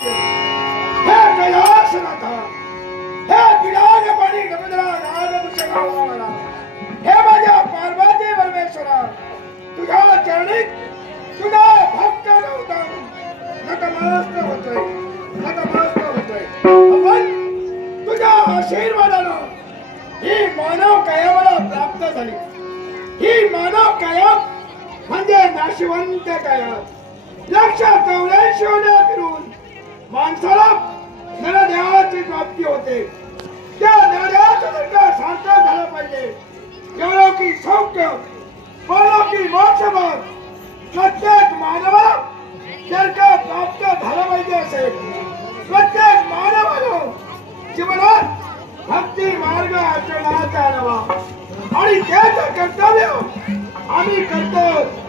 हे कैलासनाथ, हे विराजमानी नमोदरा नादभूषण, हे माझ्या पार्वती परमेश्वरा, तुझ्या चरणी तुझा भक्त नव्हता नतमस्तक होतोय, नतमस्तक होतोय. आपण तुझ्या आशीर्वादानं ही मानव काया मला प्राप्त झाली. ही मानव काया म्हणजे नाशिवंत काया. 184 योजना फिरून माणसाला नरदेहाची प्राप्ती होते. त्या नरदेहाचं जर का सार्थक झालं पाहिजे, की सौख्य की मोक्षमार्ग प्रत्येक मानवाला जर का प्राप्त झालं पाहिजे असेल, प्रत्येक मानवानं जीवनात भक्ती मार्ग आचरणात आणावा आणि त्याचं कर्तव्य आम्ही करतो.